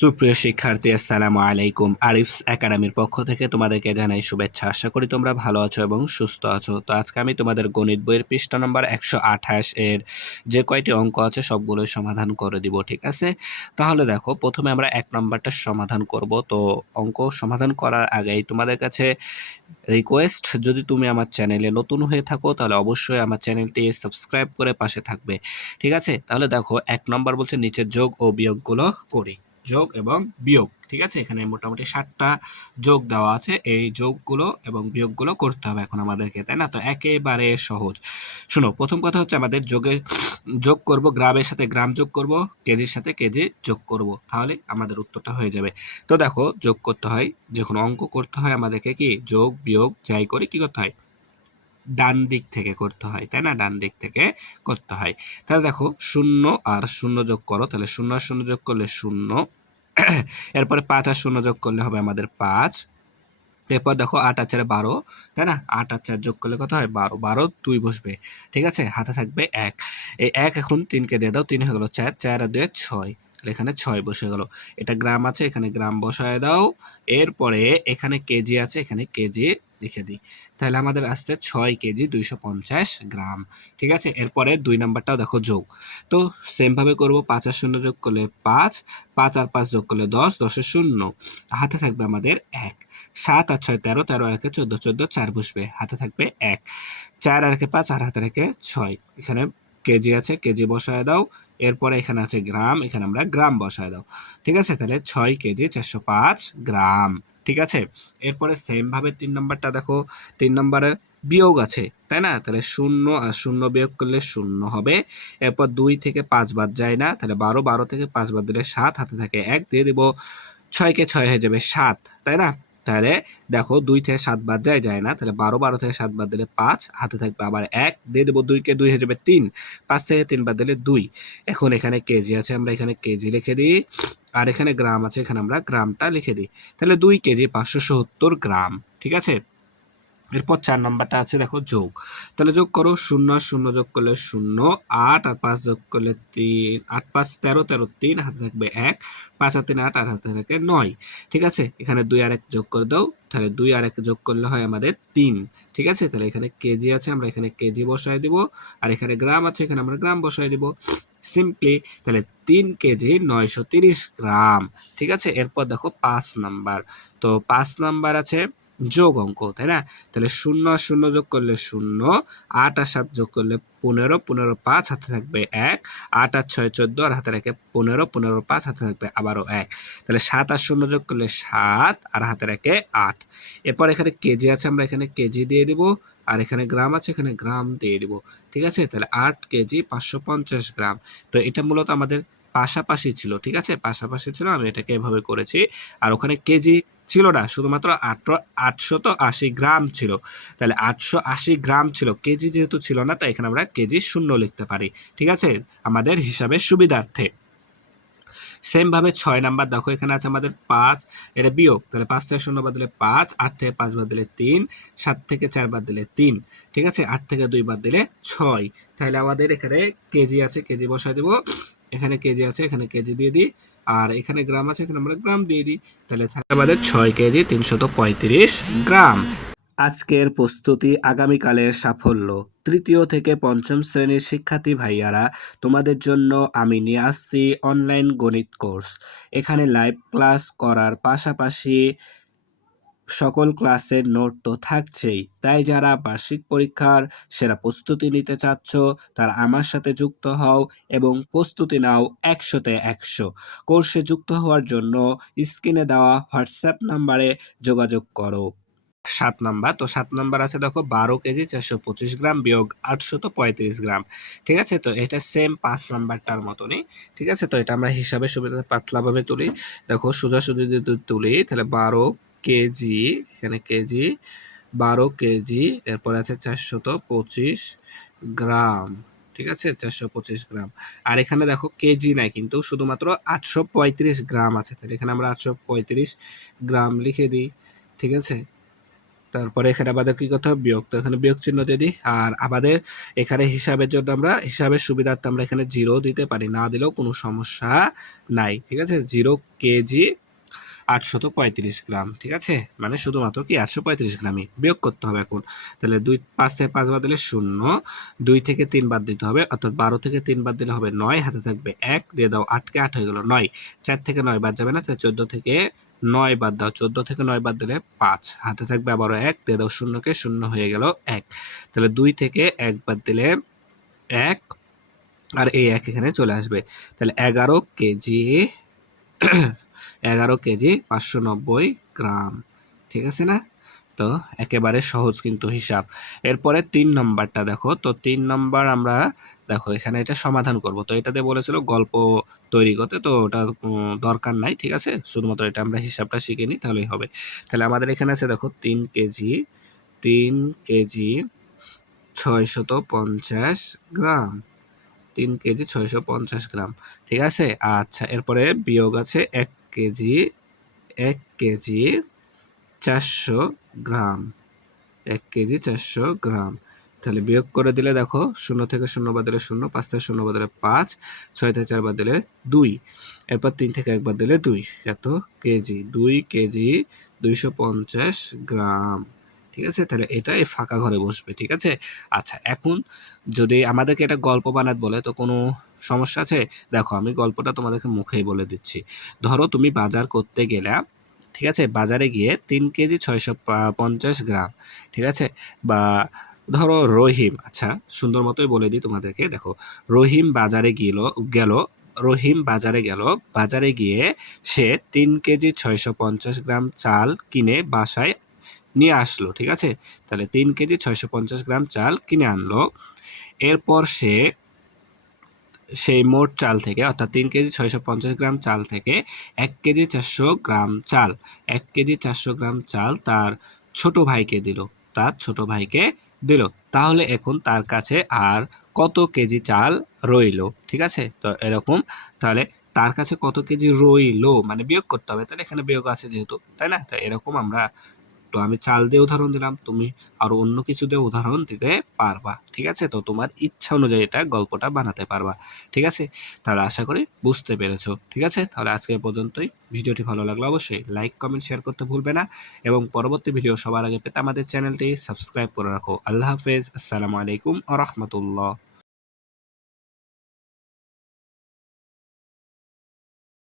সুপ্রিয় শিক্ষার্থী, আসসালামু আলাইকুম। আরিফস একাডেমির পক্ষ থেকে তোমাদেরকে জানাই শুভেচ্ছা। আশা করি তোমরা ভালো আছো এবং সুস্থ আছো। তো আজকে আমি তোমাদের গণিত বইয়ের পৃষ্ঠা নম্বর 128 এর যে কয়টি অঙ্ক আছে সবগুলোই সমাধান করে দিব, ঠিক আছে? তাহলে দেখো, প্রথমে আমরা 1 নম্বরটা সমাধান করব। তো অঙ্ক সমাধান করার আগেই তোমাদের কাছে রিকোয়েস্ট, যদি তুমি আমার চ্যানেলে নতুন হয়ে থাকো তাহলে অবশ্যই আমার চ্যানেলটি সাবস্ক্রাইব করে পাশে থাকবে, ঠিক আছে? তাহলে দেখো, 1 নম্বর বলছে নিচের যোগ ও বিয়োগগুলো করি। যোগ এবং বিয়োগ, ঠিক আছে? এখানে মোটামুটি 7টা যোগ দেওয়া আছে। এই যোগগুলো এবং বিয়োগগুলো করতে হবে এখন আমাদেরকে, তাই না? তো একেবারে সহজ। শোনো, প্রথম কথা হচ্ছে আমাদের যোগ করব, গ্রামের সাথে গ্রাম যোগ করব, কেজির সাথে কেজি যোগ করব, তাহলে আমাদের উত্তরটা হয়ে যাবে। তো দেখো, যোগ করতে হয়, যে কোনো অঙ্ক করতে হয় আমাদেরকে কি যোগ বিয়োগ যাই করি কি করতে হয়, ডান দিক থেকে করতে হয়, তাই না? ডান দিক থেকে করতে হয়। তাহলে দেখো, 0 আর 0 যোগ করো, তাহলে 0 আর 0 যোগ করলে 0। এরপরে 5 আর 0 যোগ করলে হবে আমাদের 5। এরপর দেখো, 8 আর 4 12, তাই না? 8 আর 4 যোগ করলে কত হয়? 12। 12 2 বসবে, ঠিক আছে? হাতে থাকবে 1। এই 1 এখন 3কে দিয়ে দাও, 3 হয়ে গেল 4, 4 আর 2 6, তাহলে এখানে 6 বসে গেল। এটা গ্রাম আছে, এখানে গ্রাম বসায় দাও। এরপরে এখানে কেজি আছে, এখানে কেজি লিখে দিই। তাহলে আমাদের আসছে 6 কেজি 250 গ্রাম, ঠিক আছে? এরপরে 2 নাম্বারটাও দেখো যোগ। তো সেম ভাবে করব, 5 আর 0 যোগ করলে 5, 5 আর 5 যোগ করলে 10, 10 এর 0, হাতে থাকবে আমাদের 1। 7 আর 6 13, 13 আর 1 14, 14 4 বসবে, হাতে থাকবে 1। 4 আর 1 5, আর হাতে রেখে 6। এখানে কেজি আছে, কেজি বসায় দাও। এরপরে এখানে আছে গ্রাম, এখানে আমরা গ্রাম বসায় দাও, ঠিক আছে? তাহলে 6 কেজি 405 গ্রাম, ঠিক আছে? এরপরে সেম ভাবে 3 নম্বরটা দেখো। 3 নম্বরে বিয়োগ আছে, তাই না? তাহলে 0 আর 0 বিয়োগ করলে 0 হবে। এরপর 2 থেকে 5 বাদ যায় না, তাহলে 12, 12 থেকে 5 বাদ দিলে 7, হাতে থাকে 1, দিয়ে দিব। 6 কে 6 হয়ে যাবে 7, তাই না? তাহলে দেখো, 2 থেকে 7 বাদ যায় না, তাহলে 12, 12 থেকে 7 বাদ দিলে 5, হাতে থাকবে আবার 1, দিয়ে দেবো। 2 কে 2 হয়ে যাবে 3, 5 থেকে 3 বাদ দিলে 2। এখন এখানে কেজি আছে, আমরা এখানে কেজি লিখে দিই। আর এখানে গ্রাম আছে, এখানে আমরা গ্রামটা লিখে দিই। তাহলে 2 কেজি 570 গ্রাম, ঠিক আছে? এরপর 4 নাম্বারটা আছে দেখো, যোগ। তাহলে যোগ করো, 0 আর 0 যোগ করলে 0, 8 আর 5 যোগ করলে 3, 8 5 13, 13 3, হাতে থাকবে 1, 5 আর 3 8, আর হাতে থাকে 9, ঠিক আছে? এখানে 2 আর 1 যোগ করে দাও, তাহলে 2 আর 1 যোগ করলে হয় আমাদের 3, ঠিক আছে? তাহলে এখানে কেজি আছে, আমরা এখানে কেজি বসায় দিব। আর এখানে গ্রাম আছে, এখানে আমরা গ্রাম বসায় দিব, সিম্পলি। তাহলে 3 কেজি 930 গ্রাম, ঠিক আছে? এরপর দেখো 5 নাম্বার। তো 5 নাম্বার আছে যোগ অঙ্ক, তাই না? তাহলে 0 আর 0 যোগ করলে 0, 8 আর 7 যোগ করলে 15, 15 5, হাতে থাকবে 1, 8 আর 6 14, আর হাতে রাখে 15, 15 5, হাতে থাকবে আবারও 1। তাহলে 7 আর 0 যোগ করলে 7, আর হাতে রাখে 8। এরপর এখানে কেজি আছে, আমরা এখানে কেজি দিয়ে দিব। আর এখানে গ্রাম আছে, এখানে গ্রাম দিয়ে দিব, ঠিক আছে? তাহলে 8 কেজি 550 গ্রাম। তো এটা মূলত আমাদের পাশাপাশি ছিল, ঠিক আছে? পাশাপাশি ছিল, আমি এটাকে এভাবে করেছি। আর ওখানে কেজি ছিল না, শুধুমাত্র 880 গ্রাম ছিল। তাহলে 880 গ্রাম ছিল, কেজি যেহেতু ছিল না, তাই এখানে আমরা কেজি শূন্য লিখতে পারি, ঠিক আছে? আমাদের হিসাবের সুবিধার্থে। সেম ভাবে 6 নাম্বার দেখো, এখানে আছে আমাদের 5, এটা বিয়োগ। তাহলে 5 থেকে 0 বাদ দিলে 5, 8 থেকে 5 বাদ দিলে 3, 7 থেকে 4 বাদ দিলে 3, ঠিক আছে? 8 থেকে 2 বাদ দিলে 6। তাহলে আমাদের এখানে কেজি আছে, কেজি বসায় দেব। এখানে কেজি আছে, এখানে কেজি দিয়ে দিই। আর এখানে গ্রাম আছে, এখানে আমরা গ্রাম দিয়ে দিই। তাহলে থাকে আমাদের 6 কেজি 335 গ্রাম। আজকের প্রস্তুতি আগামীকালের সাফল্য। তৃতীয় থেকে পঞ্চম শ্রেণীর শিক্ষার্থী ভাইয়ারা, তোমাদের জন্য আমি নিয়ে আসছি অনলাইন গণিত কোর্স। এখানে লাইভ ক্লাস করার পাশাপাশি সকল ক্লাসের নোট তো থাকছেই। তাই যারা বার্ষিক পরীক্ষার সেরা প্রস্তুতি নিতে চাচ্ছ, তারা আমার সাথে যুক্ত হও এবং প্রস্তুতি নাও 100তে 100। কোর্সে যুক্ত হওয়ার জন্য স্ক্রিনে দেওয়া হোয়াটসঅ্যাপ নাম্বারে যোগাযোগ করো। 7 নাম্বার। তো 7 নাম্বার আছে দেখো, 12 কেজি 425 গ্রাম বিয়োগ 835 গ্রাম, ঠিক আছে? তো এটা সেম 5 নাম্বারটার মতনই, ঠিক আছে? তো এটা আমরা হিসাবে সুবিধা পাতলাভাবে তুলি। দেখো, সোজাসুজি যদি তুলি, তাহলে 12 কেজি, এখানে কেজি, 12 কেজি, এরপর আছে 425 গ্রাম, ঠিক আছে? 425 গ্রাম। আর এখানে দেখো কেজি নাই, কিন্তু শুধুমাত্র 835 গ্রাম আছে। তাহলে এখানে আমরা 835 গ্রাম লিখে দিই, ঠিক আছে? তারপরে এখানে আমাদের কি করতে হবে, বিয়োগ। তো এখানে বিয়োগ চিহ্ন দিয়ে দিই। আর আমাদের এখানে হিসাবের জন্য আমরা হিসাবের সুবিধার্থে আমরা এখানে 0 দিতে পারি, না দিলেও কোনো সমস্যা নাই, ঠিক আছে। 0 কেজি 835 গ্রাম, ঠিক আছে, মানে শুধুমাত্র কি 835 গ্রামই বিয়োগ করতে হবে এখন। তাহলে 5 থেকে 5 বাদ দিলে 0, 2 থেকে 3 বাদ দিতে হবে, অর্থাৎ 12 থেকে 3 বাদ দিলে হবে 9, হাতে থাকবে 1, দিয়ে দাও 8 কে 8 হয়ে গেল 9, 4 থেকে 9 বাদ যাবে না, তাহলে 14 থেকে 9 বাদ দাও, 14 থেকে 9 বাদ দিলে 5, হাতে থাকবে আবারও 1, দিয়ে দাও 0 কে 0 হয়ে গেল 1, তাহলে 2 থেকে 1 বাদ দিলে 1, আর এই 1 এখানে চলে আসবে, তাহলে 11 কেজি 590 গ্রাম, ঠিক আছে না। তো একেবারে সহজ কিন্তু হিসাব। এরপরে 3 নম্বরটা দেখো। তো 3 নম্বর আমরা দেখো এখানে এটা সমাধান করব। তো এটাতে বলেছিল গল্প তৈরি করতে, তো ওটা দরকার নাই, ঠিক আছে, শুধুমাত্র এটা আমরা হিসাবটা শিখে নিই তাহলেই হবে। তাহলে আমাদের এখানে আছে দেখো 3 কেজি 650 গ্রাম, 3 কেজি 650 গ্রাম, ঠিক আছে। আচ্ছা, এরপরে বিয়োগ আছে 1 কেজি 400 গ্রাম, 1 কেজি 400 গ্রাম। তাহলে বিয়োগ করে দিলে দেখো 0 থেকে 0 বাদ দিলে 0, 5 থেকে 0 বাদ দিলে 5, 6 থেকে 4 বাদ দিলে 2, এরপর 3 থেকে 1 বাদ দিলে 2, এত কেজি 2 কেজি 250 গ্রাম, ঠিক আছে। তাহলে এটা এই ফাঁকা ঘরে বসবে, ঠিক আছে। আচ্ছা, এখন যদি আমাদেরকে এটা গল্প বানাতে বলে তো কোনো সমস্যা আছে? দেখো আমি গল্পটা তোমাদেরকে মুখেই বলে দিচ্ছি। ধরো তুমি বাজার করতে গেলে, ঠিক আছে, বাজারে গিয়ে 3 কেজি 650 গ্রাম, ঠিক আছে, বা ধরো রহিম, আচ্ছা সুন্দর মতোই বলে দিই তোমাদেরকে, দেখো রহিম বাজারে গেল রহিম বাজারে গেল, বাজারে গিয়ে সে 3 কেজি 650 গ্রাম চাল কিনে বাসায় নিয়ে আসলো, ঠিক আছে। তাহলে 3 কেজি 650 গ্রাম চাল কিনে আনলো। এরপর সেই মোট চাল থেকে, অর্থাৎ 3 কেজি 650 গ্রাম চাল থেকে 1 কেজি 400 গ্রাম চাল 1 কেজি 400 গ্রাম চাল তার ছোট ভাইকে দিল। তাহলে এখন তার কাছে আর কত কেজি চাল রইলো, ঠিক আছে। তো এরকম, তাহলে তার কাছে কত কেজি রইলো মানে বিয়োগ করতে হবে, তাহলে এখানে বিয়োগ আছে যেহেতু, তাই না। তো এরকম আমরা, তো আমি চাল দিয়ে উদাহরণ দিলাম, তুমি আরো অন্য কিছু দিয়ে উদাহরণ দিতে পারবা, ঠিক আছে। তো তোমার ইচ্ছা অনুযায়ী এটা গল্পটা বানাতে পারবা, ঠিক আছে। তাহলে আশা করি বুঝতে পেরেছো, ঠিক আছে। তাহলে আজকে এ পর্যন্তই। ভিডিওটি ভালো লাগলে অবশ্যই লাইক কমেন্ট শেয়ার করতে ভুলবে না, এবং পরবর্তী ভিডিও সবার আগে পেতে আমাদের চ্যানেলটি সাবস্ক্রাইব করে রাখো। আল্লাহ হাফেজ, আসসালামু আলাইকুম ওয়া রাহমাতুল্লাহ।